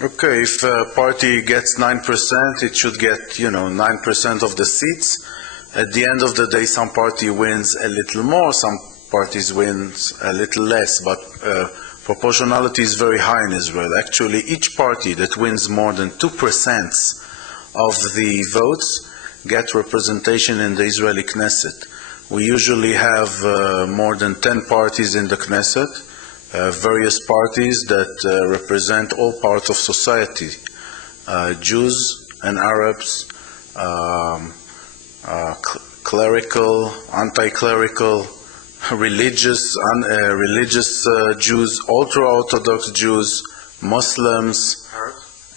Okay, if a party gets 9%, it should get, 9% of the seats. At the end of the day, some party wins a little more, some parties wins a little less, but proportionality is very high in Israel. Actually, each party that wins more than 2% of the votes get representation in the Israeli Knesset. We usually have more than 10 parties in the Knesset, various parties that represent all parts of society, Jews and Arabs, clerical, anti-clerical, religious Jews, ultra-Orthodox Jews, Muslims,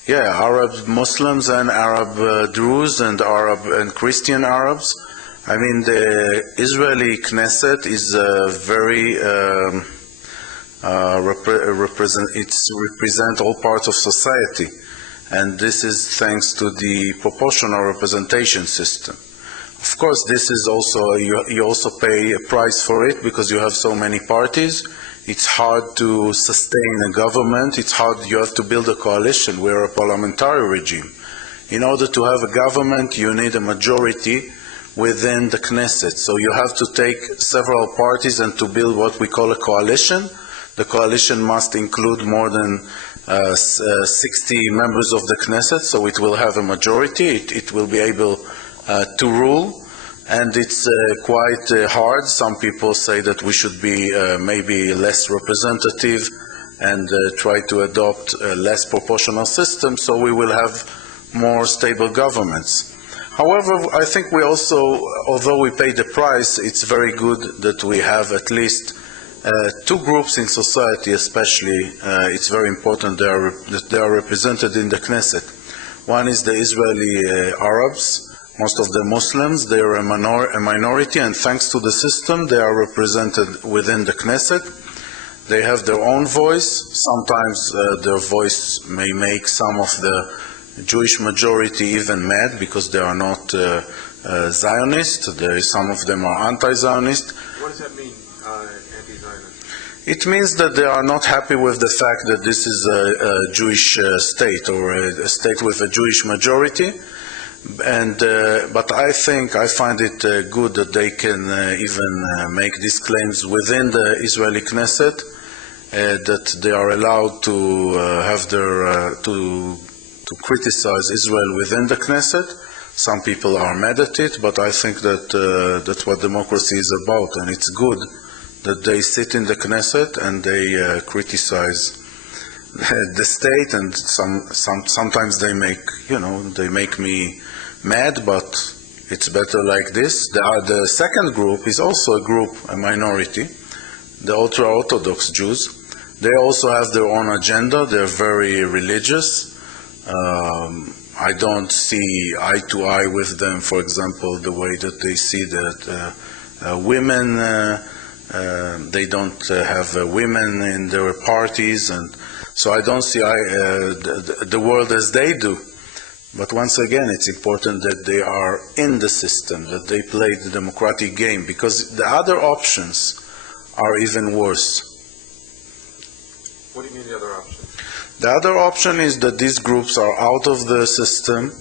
Arab Muslims and Arab Druze and Arab and Christian Arabs. I mean, the Israeli Knesset is very represent all parts of society, and this is thanks to the proportional representation system. Of course, this is also you also pay a price for it because you have so many parties. It's hard to sustain a government. It's hard. You have to build a coalition. We're a parliamentary regime. In order to have a government, you need a majority within the Knesset. So you have to take several parties and to build what we call a coalition. The coalition must include more than 60 members of the Knesset, so it will have a majority. It will be able to rule, and it's quite hard. Some people say that we should be maybe less representative and try to adopt a less proportional system, so we will have more stable governments. However, I think we also, although we pay the price, it's very good that we have at least two groups in society, especially. It's very important that they are represented in the Knesset. One is the Israeli Arabs. Most of the Muslims, they are a minority, and thanks to the system, they are represented within the Knesset. They have their own voice. Sometimes their voice may make some of the Jewish majority even mad because they are not Zionist. Some of them are anti-Zionist. What does that mean, anti-Zionist? It means that they are not happy with the fact that this is a Jewish state or a state with a Jewish majority. But I find it good that they can even make these claims within the Israeli Knesset, that they are allowed to have their to criticize Israel within the Knesset. Some people are mad at it, but I think that that's what democracy is about, and it's good that they sit in the Knesset and they criticize the state, and sometimes they make me mad, but it's better like this. The second group is also a group, a minority, the ultra-Orthodox Jews. They also have their own agenda. They're very religious. I don't see eye to eye with them, for example, the way that they see that women, they don't have women in their parties, and so I don't see the world as they do. But once again, it's important that they are in the system, that they play the democratic game, because the other options are even worse. What do you mean the other option? The other option is that these groups are out of the system,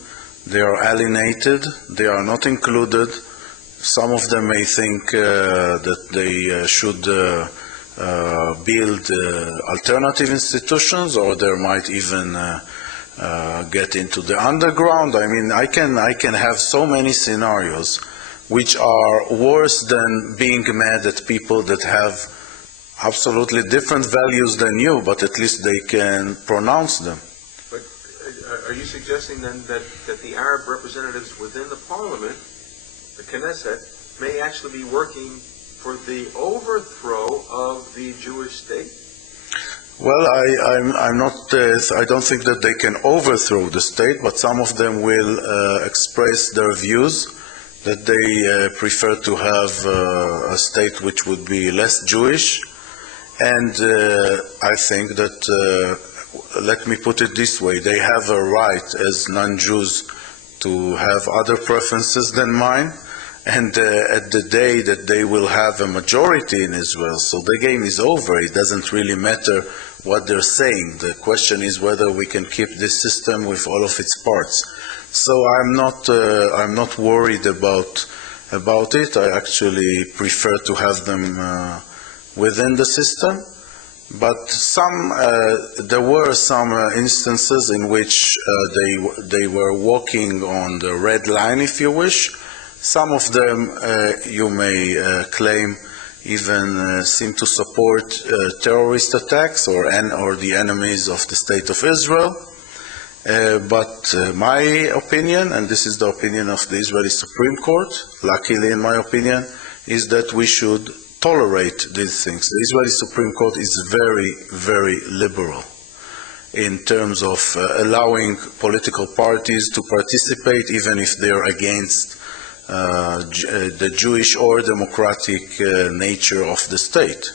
they are alienated, they are not included. Some of them may think that they should build alternative institutions, or they might even get into the underground. I mean, I can have so many scenarios which are worse than being mad at people that have absolutely different values than you, but at least they can pronounce them. But are you suggesting then that the Arab representatives within the parliament, the Knesset, may actually be working for the overthrow of the Jewish state? Well, I don't think that they can overthrow the state, but some of them will express their views that they prefer to have a state which would be less Jewish. And I think that, let me put it this way, they have a right as non-Jews to have other preferences than mine, and at the day that they will have a majority in Israel, so the game is over. It doesn't really matter what they're saying. The question is whether we can keep this system with all of its parts. So I'm not worried about it. I actually prefer to have them within the system. But there were some instances in which they were walking on the red line, if you wish. Some of them, you may claim, even seem to support terrorist attacks or the enemies of the State of Israel. But my opinion, and this is the opinion of the Israeli Supreme Court, luckily in my opinion, is that we should tolerate these things. The Israeli Supreme Court is very, very liberal in terms of allowing political parties to participate even if they're against the Jewish or democratic nature of the state.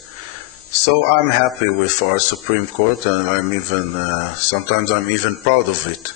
So I'm happy with our Supreme Court, and sometimes I'm even proud of it.